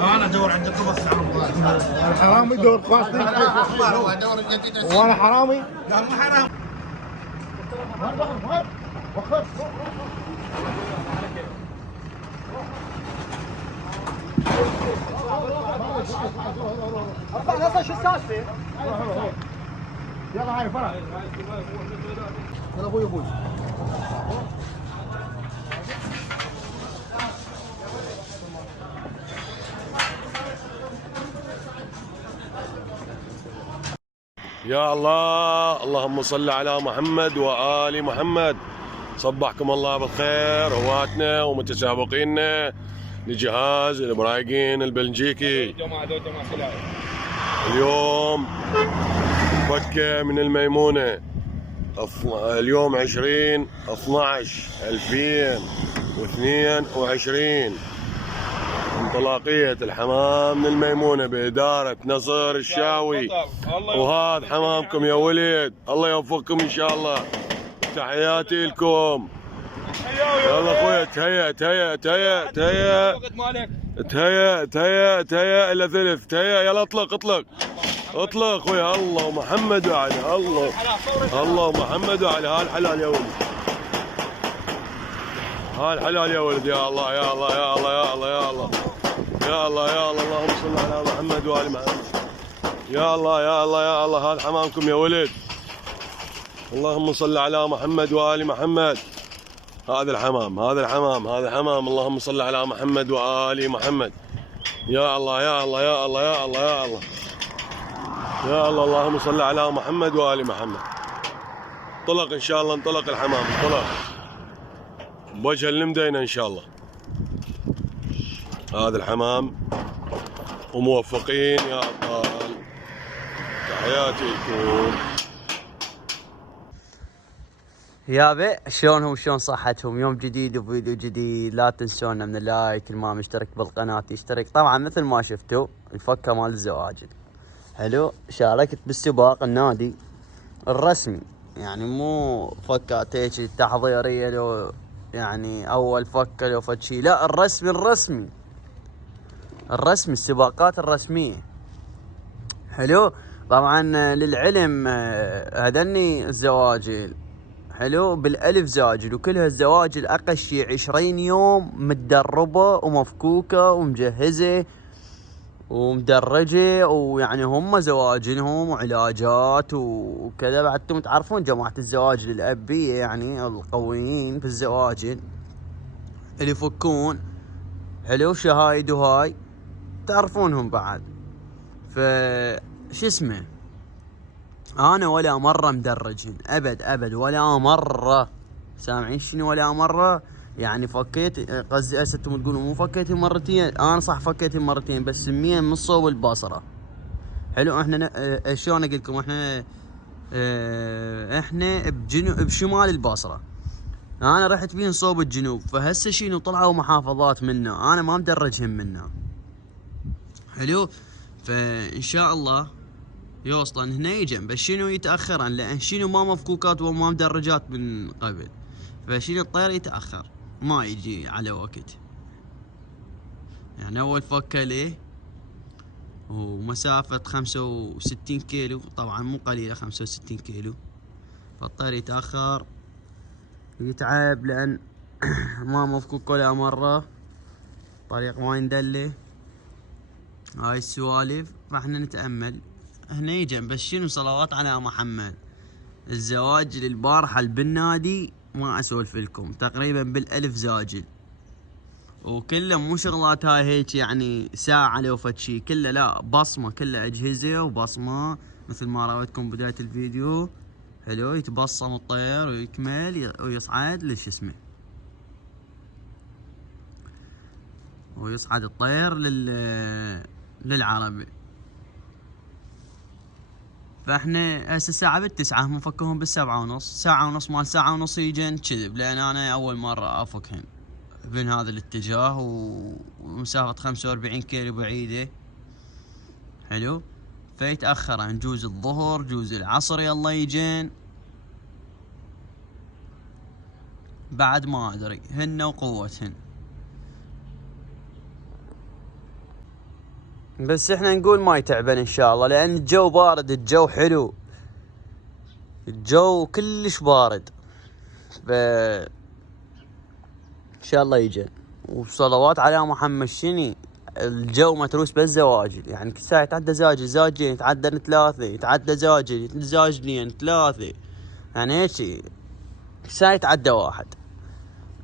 انا ادور عند القبص على رمضان. الحرامي يدور قواصي. هو ادور الجديد. وانا حرامي؟ لا مو حرام. وخر ارفع نص. شو السالفه؟ يلا هاي فرح. يلا ابوي ابوي. يا الله، اللهم صل على محمد وآل محمد. صبحكم الله بالخير هواتنا ومتسابقينا لجهاز البرايقين البلجيكي. اليوم فكة من الميمونة، اليوم 20/12/2022، انطلاقية الحمام من الميمونة بإدارة نصر الشاوي. وهذا حمامكم يا ولد، الله يوفقكم إن شاء الله. تحياتي لكم. يلا اخويا تهيأ تهيأ تهيأ تهيأ تهيأ تهيأ تهيأ إلى ثلث. تهيأ يلا اطلق اطلق اطلق اخويا. الله محمد وعلي. الله محمد وعلي. ها الحلال يا ولد، ها الحلال يا ولد. يا الله يا الله يا الله يا الله يا الله يا الله يا الله. اللهم صل على محمد وآل محمد. يا الله يا الله يا الله. هذا حمامكم يا ولد. اللهم صل على محمد وآل محمد. هذا الحمام هذا الحمام هذا حمام. اللهم صل على محمد وآل محمد. يا الله يا الله يا الله يا الله يا الله يا الله. اللهم صل على محمد وآل محمد. انطلق ان شاء الله، انطلق الحمام، انطلق بوجه المدينة ان شاء الله. هذا الحمام وموفقين يا ابطال. تحياتي لكم. يابا شلونهم وشلون صحتهم؟ يوم جديد وفيديو جديد. لا تنسونا من اللايك، كل ما مشترك بالقناة يشترك. طبعا مثل ما شفتوا الفكة مال الزواجل حلو. شاركت بالسباق النادي الرسمي، يعني مو فكات هيك تحضيرية لو يعني اول فكة لو فد شي، لا الرسمي السباقات الرسمية حلو. طبعا للعلم هذني الزواجل حلو بالالف زاجل، وكلها الزواجل اقل شي 20 يوم متدربة ومفكوكة ومجهزة ومدرجة، ويعني هم زواجلهم وعلاجات وكذا. بعدتم تعرفون جماعة الزواجل الأبية يعني القويين في الزواجل اللي يفكون حلو شهايد وهاي تعرفونهم بعد. شو اسمه، انا ولا مرة مدرجهن ابد ولا مرة. سامعين شنو ولا مرة؟ يعني فكيت قصدي هسه انتم تقولون مو فكيت مرتين، انا صح فكيت مرتين بس سميها من صوب البصرة حلو. احنا شلون اقول لكم، احنا بشمال البصرة، انا رحت بين صوب الجنوب. فهسه شنو طلعوا محافظات منا انا ما مدرجهم منا حلو. فان شاء الله يوصلن هنا يجن، بس شنو يتاخرن لان شنو ما مفكوكات وما مدرجات من قبل، فشنو الطير يتاخر ما يجي على وقت. يعني اول فكه ليه ومسافه 65 كيلو، طبعا مو قليله 65 كيلو، فالطير يتاخر يتعب لان ما مفكوك ولا مره، طريق ما يندله، هاي السوالف. فاحنا نتامل هنا يجن. بس شنو صلوات على محمد، الزواج البارحة بالنادي ما اسولف لكم تقريبا بالالف زاجل، وكله مو شغلات هاي هيك يعني ساعة لو فد شي، كله لا بصمة، كله اجهزة وبصمة مثل ما راويتكم بداية الفيديو حلو. يتبصم الطير ويكمل ويصعد ليش اسمه، ويصعد الطير للعربي. فاحنا هسه الساعة بالتسعة، هم فكوهم بالسبعة ونص، ساعة ونص مال ساعة ونص يجن كذب، لان انا اول مرة افكهن بين هذا الاتجاه ومسافة 45 كيلو بعيدة حلو. فيتأخرن جوز الظهر جوز العصر يلا يجن بعد ما ادري هن وقوتهن. بس احنا نقول ما يتعبن ان شاء الله، لان الجو بارد، الجو حلو، الجو كلش بارد. ف ان شاء الله يجي. وصلوات على محمد. شني الجو متروس بالزواجل، يعني كل ساعة يتعدى زاجل، زاجين يتعدى ثلاثة، يتعدى زاجل، زاجلين ثلاثة، يعني هيك كل ساعة يتعدى واحد.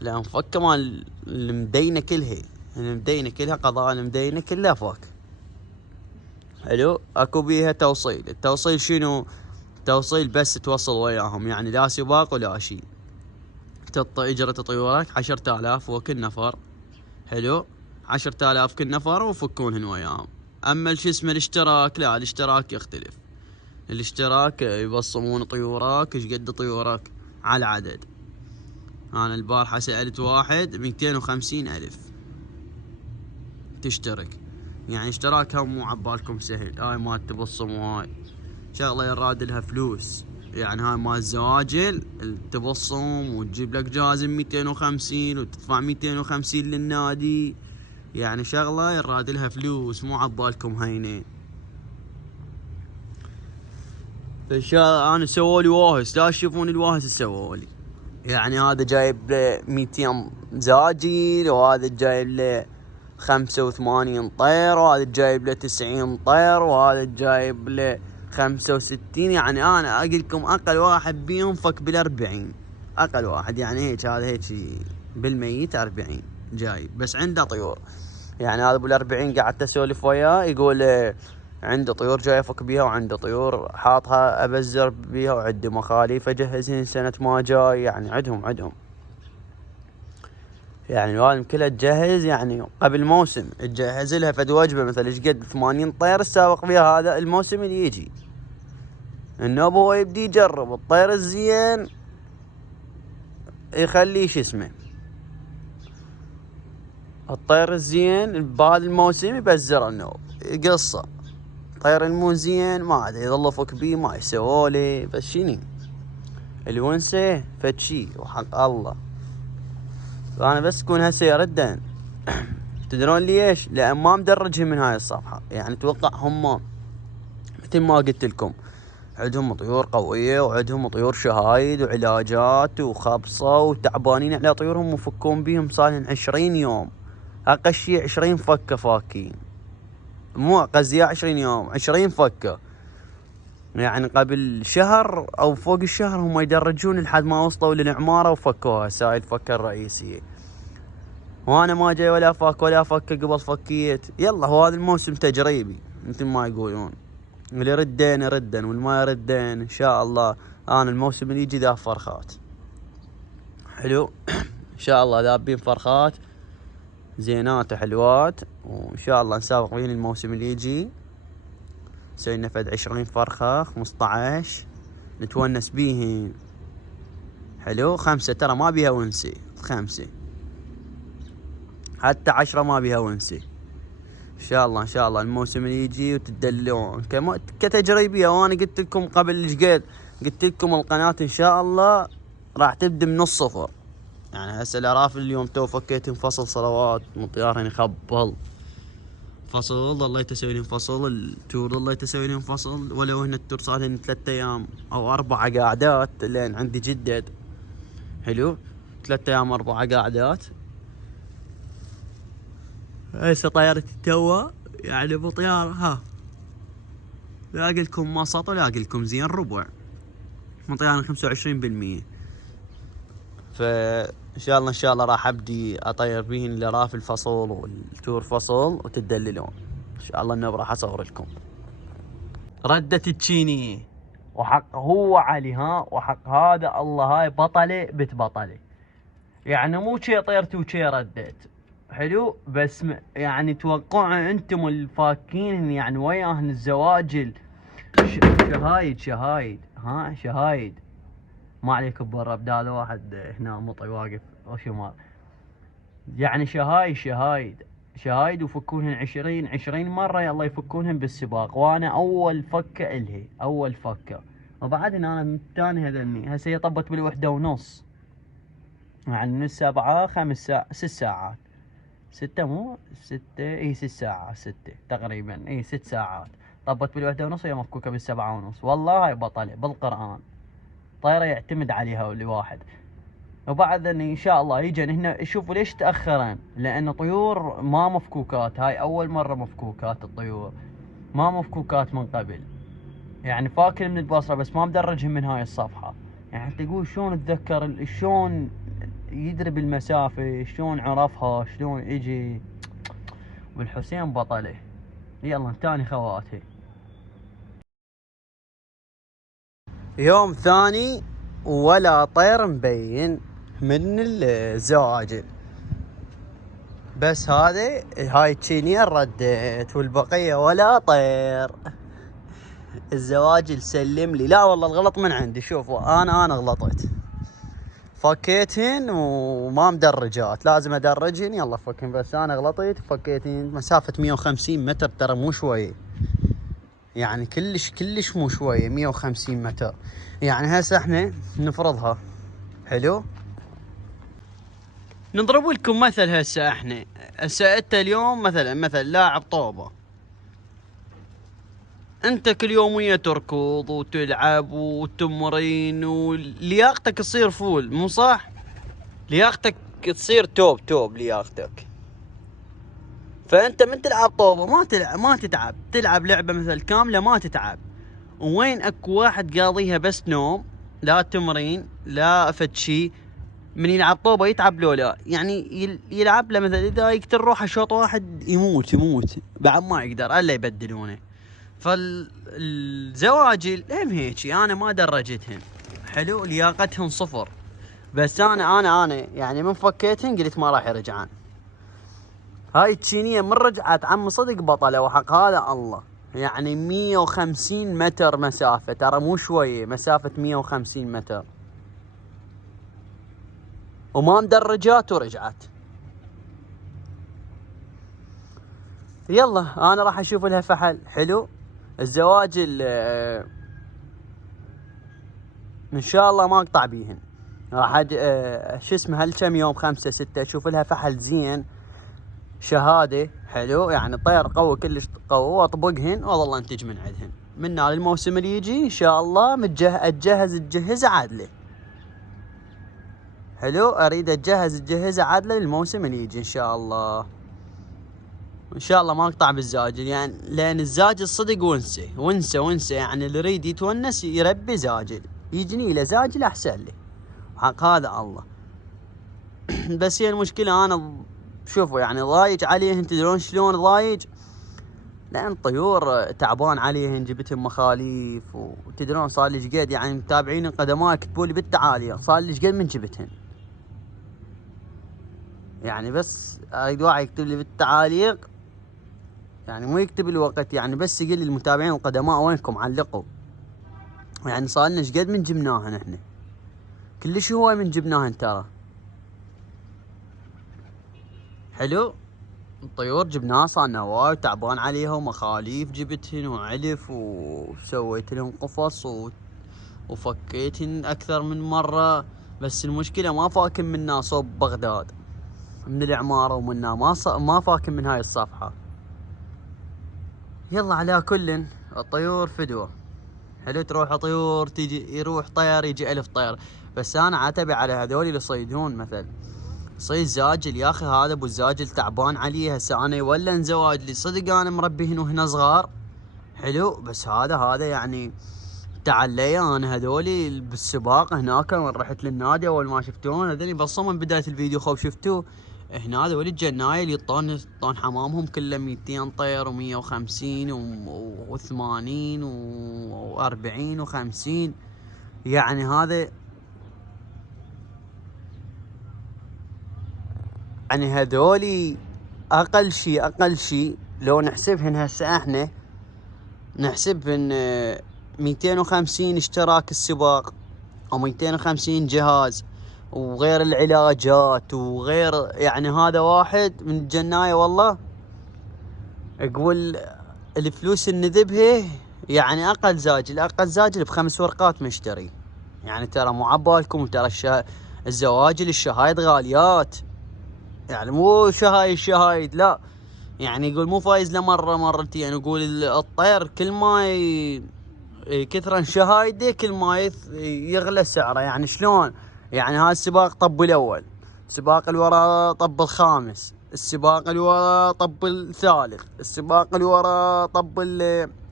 لان فكه مال المدينة كلها، المدينة كلها قضاء، المدينة كلها فك. حلو. اكو بيها توصيل. التوصيل شنو؟ توصيل بس توصل وياهم، يعني لا سباق ولا شيء. اجرة طيورك 10,000 وكل نفر. حلو. 10,000 كل نفر وفكونهن وياهم. اما شو اسمه الاشتراك، لا الاشتراك يختلف. الاشتراك يبصمون طيورك ايش قد طيورك على عدد. انا البارحة سألت واحد 250,000 تشترك. يعني اشتراكها مو عبالكم سهل، هاي ما تبصم، وهاي شغلة يراد لها فلوس. يعني هاي مال الزواجل تبصم وتجيب لك جائزة 250 وتدفع 250 للنادي، يعني شغلة يراد لها فلوس، مو عبالكم هينين. انا سوولي واهس، لا تشوفون الواهس سوولي. يعني هذا جايب له 200 زاجل، وهذا جايب له 85 طير، وهذا جايب له 90 طير، وهذا جايب له 65. يعني انا اقول لكم اقل واحد بيهم فك بال40، اقل واحد. يعني هيك هذا هيك بالميت 40 جايب، بس عنده طيور. يعني هذا بال40 قعدت اسولف وياه يقول عنده طيور جاي افك بيها، وعنده طيور حاطها ابزر بيها، وعنده مخاليف اجهزهن سنة ما جاي. يعني عندهم يعني الوالم كلها تجهز، يعني قبل موسم تجهز لها فد وجبه، مثلا ايش قد 80 طير تسابق بيها هذا الموسم اللي يجي. النوب هو يبدي يجرب الطير الزين، يخليه شو اسمه الطير الزين بهذا الموسم يبزر النوب قصه. طير المو زين ما ادري يظل فك بيه ما يسوولي. بس شني الونسه فد شي وحق الله. فانا بس كون هسه يردن تدرون ليش؟ لان ما مدرجهم من هاي الصفحه. يعني توقع هم مثل ما قلت لكم عندهم طيور قويه، وعندهم طيور شهايد وعلاجات وخبصه، وتعبانين على طيورهم وفكون بيهم صار 20 يوم، اقل شيء 20 فكه فاكين، مو قصدي 20 يوم 20 فكه. يعني قبل شهر او فوق الشهر هم يدرجون لحد ما وصلوا للعماره وفكوها هاي الفكه الرئيسيه. وانا ما جاي ولا فكه قبل فكيت. يلا هو هذا الموسم تجريبي مثل ما يقولون، اللي يردين يردن واللي ما يردين ان شاء الله. انا الموسم اللي يجي ذا فرخات حلو. ان شاء الله ذابين فرخات زينات وحلوات، وان شاء الله نسابق بين الموسم اللي يجي. سوينا فد 20 فرخه 15 نتونس بيهن. حلو. 5 ترى ما بيها ونسي، 5 حتى 10 ما بيها ونسي. ان شاء الله الموسم اللي يجي وتدلعون كتجريبيه. وانا قلت لكم قبل ايش قلت لكم القناه ان شاء الله راح تبدا من الصفر. يعني هسه العراف اليوم تو فكيت فصل صلوات من طيارهن يخبل فصل، الله يتسوي لهم فصل التور، الله يتسوي لهم فصل. ولو هن التور صار لهم 3 ايام او 4 قعدات لين عندي جدد. حلو. 3 ايام 4 قعدات. هسه طيارة التوا يعني بطيارة ها لا اقلكم وسط ولا اقلكم زين ربع من طيارة 25%. فان شاء الله راح ابدي اطير بيهن العراف الفصل والتور فصل وتدللون ان شاء الله. انه راح اصور لكم ردة التشيني وحق هو علي ها، وحق هذا الله هاي بطلة بنت بطلة. يعني مو شي طيرت وشي ردت. حلو. بس يعني توقعوا انتم الفاكين يعني وياهن الزواجل شهايد ها شهايد. ما عليك برا هذا واحد هنا مطي واقف وشمال. يعني شهايد وفكونهن 20 مرة يلا يفكونهن بالسباق. وانا اول فكة الهي اول فكة. وبعدين انا الثاني هذني هسه طبت بال1.5 يعني من 7 6 ساعات. 6 مو 6 اي 6 ساعات 6 تقريبا، اي 6 ساعات. طبت بال1:30 وهي مفكوكة بال7:30. والله هاي بطلة بالقرآن، طيرة يعتمد عليها لواحد. وبعد ان شاء الله يجن هنا. شوفوا ليش تأخرن، لأن طيور ما مفكوكات، هاي أول مرة مفكوكات الطيور، ما مفكوكات من قبل. يعني فاكر من البصرة بس ما مدرجهم من هاي الصفحة. يعني تقول شلون تذكر، شلون يدري بالمسافة، شلون عرفها، شلون اجي. والحسين بطله. يلا تاني خواتي. يوم ثاني ولا طير مبين من الزواجل، بس هاي التشينيين ردت، والبقية ولا طير. الزواجل سلم لي. لا والله الغلط من عندي. شوفوا انا غلطت، فكيتهن وما مدرجات، لازم ادرجهن. يلا فكين، بس انا غلطت فكيتهن. مسافة 150 متر ترى مو شوية، يعني كلش مو شوية 150 متر. يعني هسه احنا نفرضها. حلو، نضرب لكم مثل. هسه انت اليوم مثلا لاعب طوبة، انت كل يومية تركض وتلعب وتمرين ولياقتك تصير فول، مو صح؟ لياقتك تصير توب لياقتك. فانت من تلعب طوبة ما تتعب، تلعب لعبة مثل كاملة ما تتعب. وين اكو واحد قاضيها بس نوم، لا تمرين لا فد شي. من يلعب طوبة يتعب لو لا، يعني يلعب له مثلا اذا يقتل روحه شوط واحد يموت بعد ما يقدر الا يبدلونه. فالزواجل هم هيجي، انا ما درجتهن. حلو، لياقتهن صفر. بس انا يعني من فكيتهن قلت ما راح يرجعان. هاي التشينية من رجعت عم صدق بطلة وحق هذا الله. يعني 150 متر مسافة، ترى مو شوية مسافة 150 متر، وما مدرجات ورجعت. يلا انا راح اشوف لها فحل. حلو، الزواجل ان شاء الله ما اقطع بيهن. راح شو اسمه هالكم يوم 5 6 اشوف لها فحل زين، شهادة. حلو، يعني طير قوي كلش قوي، واطبقهن واظل انتج من عندهن. من الموسم اللي يجي ان شاء الله اتجهز عادله. حلو، اريد اتجهز عادله للموسم اللي يجي ان شاء الله. ان شاء الله ما اقطع بالزاجل، يعني لان الزاجل صدق ونسه. يعني اللي يريد يتونس يربي زاجل، يجني له زاجل احسن له حق هذا الله. بس هي المشكله انا شوفوا يعني ضايج عليهن. تدرون شلون ضايج؟ لان الطيور تعبان عليهن، جبتهم مخاليف. وتدرون صار لي شقد، يعني متابعين القدماء كتبوا لي بالتعاليق صار لي شقد من جبتهن. يعني بس اريد واحد يكتب لي بالتعاليق، يعني مو يكتب الوقت، يعني بس يقول لي المتابعين القدماء وينكم علقوا. يعني صار لنا شقد من جبناهن احنا، كلش هو من جبناهن ترى. حلو، الطيور جبناها صار نواي وتعبان عليها، ومخاليف جبتهن وعلف، وسويت لهم قفص وفكيتهن اكثر من مرة. بس المشكلة ما فاكن منها صوب بغداد من العمارة، ومنها ما فاكن من هاي الصفحة. يلا على كل الطيور فدوة. حلو، تروح طيور تيجي، يروح طير يجي 1000 طير. بس انا عتبي على هذول اللي يصيدون مثل صيد زاجل. يا اخي هذا ابو الزاجل تعبان عليه. هسه انا ولا زواجلي صدق انا مربيهن وهنا صغار. حلو، بس هذا يعني تعلي انا هذولي بالسباق هناك وين رحت للنادي اول ما شفتون. هذولي بصوا من بدايه الفيديو خوف شفتوه هنا. هذولي الجنايه اللي يطون حمامهم كله 200 طير و150 و80 و40 و50. يعني هذا يعني هذولي اقل شيء لو نحسبهن. هسه احنا نحسبهن 250 اشتراك السباق او 250 جهاز وغير العلاجات وغير. يعني هذا واحد من الجناية والله اقول الفلوس النذبها. يعني اقل زاجل ب5 ورقات مشتري. يعني ترى مو عبالكم، وترى الزواجل الشهايد غاليات، يعني مو الشهايد لا، يعني يقول مو فايز له مرة مرتين، يقول الطير كل ما كثرا شهايده كل ما يغلى سعره. يعني شلون؟ يعني هذا السباق طب الاول، السباق اللي وراه طب الخامس، السباق اللي وراه طب الثالث، السباق اللي وراه طب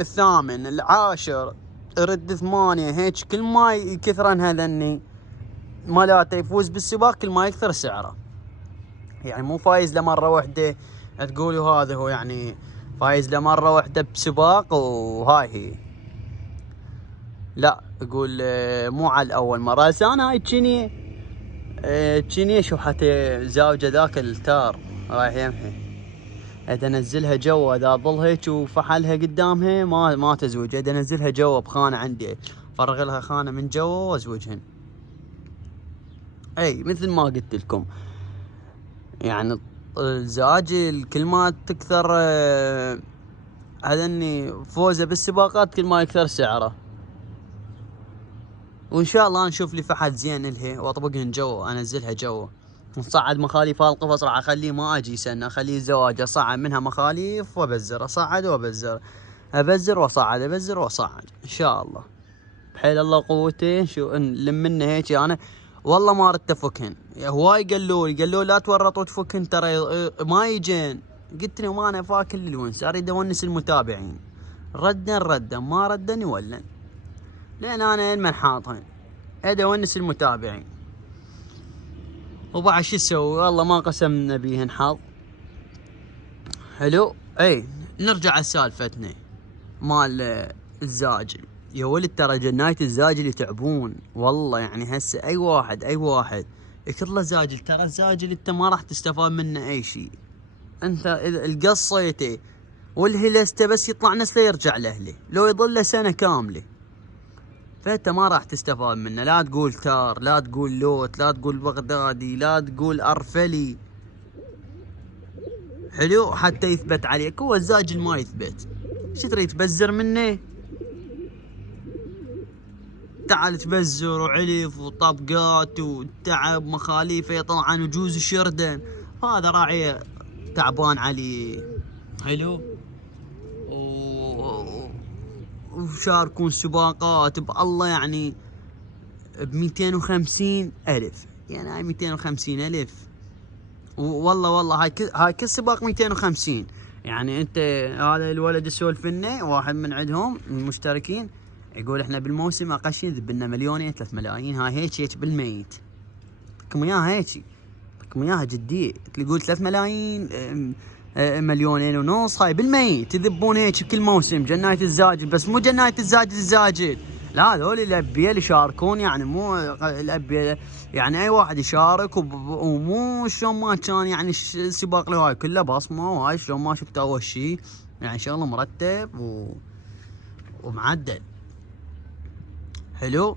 الثامن، العاشر، رد 8، هيك كل ما يكثرن هذني مالاته يفوز بالسباق كل ما يكثر سعره. يعني مو فايز لمرة واحدة تقولوا هذا هو، يعني فايز لمرة واحدة بسباق وهاي هي، لا يقول مو على الأول مرة. انا هاي تشيني شو حتى زاوجة ذاك التار رايح يمحي، اذا انزلها جوا اذا ظل هيك وفحلها قدامها ما تزوج، اذا انزلها جوا بخانة عندي فرغ لها خانة من جوا وازوجهن. اي مثل ما قلت لكم، يعني الزواجل كل ما تكثر هذني فوزه بالسباقات كل ما يكثر سعره. وان شاء الله نشوف لي فحل زين الها واطبقهن جوا، انزلها جوا نصعد مخاليف القفص، راح اخليه ما اجي سنه، اخليه زواج اصعد منها مخاليف وابزر، اصعد وابزر، ابزر واصعد، ابزر واصعد ان شاء الله بحيل الله قوته. شو نلمنا هيك انا والله ما ردت افكهن، هواي قالوا لا تورط وتفكهن ترى ما يجين. قلت لهم انا فاكل الونس، اريد اونس المتابعين، ردا ما ردني ولن، لان انا من حاطهن اريد اونس المتابعين. وبعد شو اسوي والله ما قسمنا بيهن حظ. حلو. اي نرجع لسالفتنا مال الزاجل يا ولد، ترى جناية الزاجل يتعبون والله. يعني هسه اي واحد يكر له زاجل، ترى الزاجل انت ما راح تستفاد منه اي شيء، انت القصيته والهلسته بس يطلع نسله يرجع لاهله، لو يظل له سنه كامله فانت ما راح تستفاد منه. لا تقول تار، لا تقول لوت، لا تقول بغدادي، لا تقول ارفلي. حلو. حتى يثبت عليك، هو الزاجل ما يثبت، شو تريد تبزر منه؟ تعال تبزر وعلف وطبقات وتعب مخاليفه طبعا وجوز الشردن، هذا راعي تعبان عليه. حلو. وشاركون سباقات بالله يعني ب250,000، يعني هاي 250,000 والله هاي كل سباق 250. يعني انت هذا الولد يسولف لنا واحد من عندهم المشتركين، يقول احنا بالموسم اقل شيء يذب لنا 2,000,000 3 ملايين، هاي هيك بالميت. اعطيكم اياها هيك، اعطيكم اياها جديه، تقول 3 ملايين 2,500,000 هاي بالميت يذبون هيك بكل موسم. جناية الزاجل بس مو جناية الزاجل لا، هذول الابيال يشاركون، يعني مو الابيال، يعني اي واحد يشارك ومو شلون ما كان يعني السباق له هاي كله بصمه وهاي شلون ما شفت اول شيء، يعني شغله مرتب ومعدل. حلو.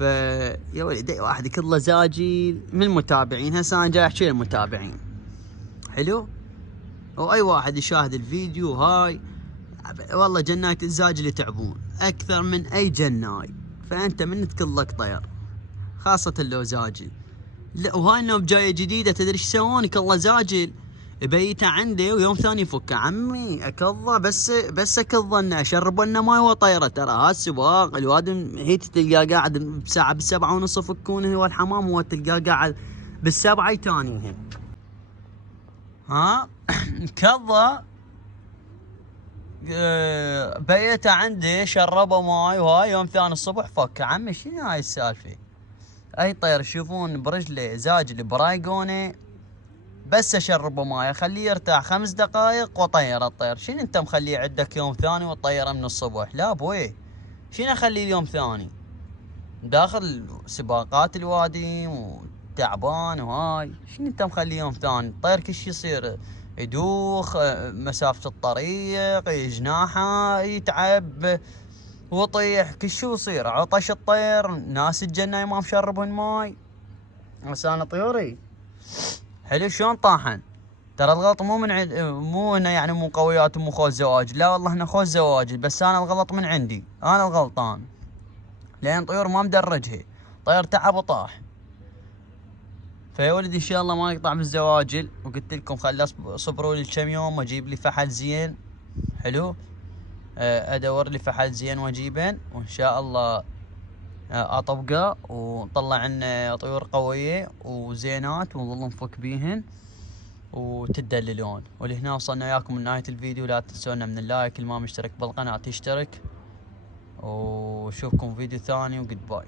يا ولدي واحد يكر له زاجل من المتابعين، هسه انا جاي احكي للمتابعين. حلو. واي واحد يشاهد الفيديو هاي والله جناية الزاجل يتعبون اكثر من اي جناي، فانت من تكلك طير خاصة لو زاجل. لا وهاي النوب جاية جديدة، تدري ايش يسوون؟ يكله زاجل يبيته عنده ويوم ثاني يفكه. عمي اكظه بس اكظه انه اشرب لنا ماي وطيره. ترى هالسباق الواد هي تلقاه قاعد بساعة ب7:30 يفكونه هو الحمام، هو تلقاه قاعد بال7 يتانيهم. ها كظه بيته عندي شربه ماي وهاي يوم ثاني الصبح فك. عمي شنو هاي السالفه؟ اي طير يشوفون برجله زاجل برايقونه بس اشربه ماي اخليه يرتاح 5 دقائق وطير الطير. شنو انت مخليه عندك يوم ثاني وطيره من الصبح؟ لا بوي، شنو اخليه اليوم ثاني داخل سباقات الوادي وتعبان وهاي؟ شنو انت مخليه يوم ثاني؟ الطير كل شي يصير يدوخ مسافة الطريق، جناحه يتعب ويطيح، كل شي يصير عطش الطير. ناس الجنة ما مشربهن ماي لسان طيوري. حلو. شلون طاحن؟ ترى الغلط مو من مو هنا يعني مو قويات ومو خوذ زواجل، لا والله هنا خوذ زواجل، بس انا الغلط من عندي، انا الغلطان لان طيور ما مدرجها، طير تعب وطاح. فيا ولدي ان شاء الله ما نقطع بالزواجل، وقلت لكم خلي صبروا لي كم يوم واجيب لي فحل زين حلو. ادور لي فحل زين واجيبن، وان شاء الله اطبقه ونطلع عنه طيور قويه وزينات ونظل نفك بيهن وتدللون. ولهنا وصلنا وياكم من نهايه الفيديو. لا تنسونا من اللايك، اللي ما مشترك بالقناه يشترك، وشوفكم فيديو ثاني وجود باي.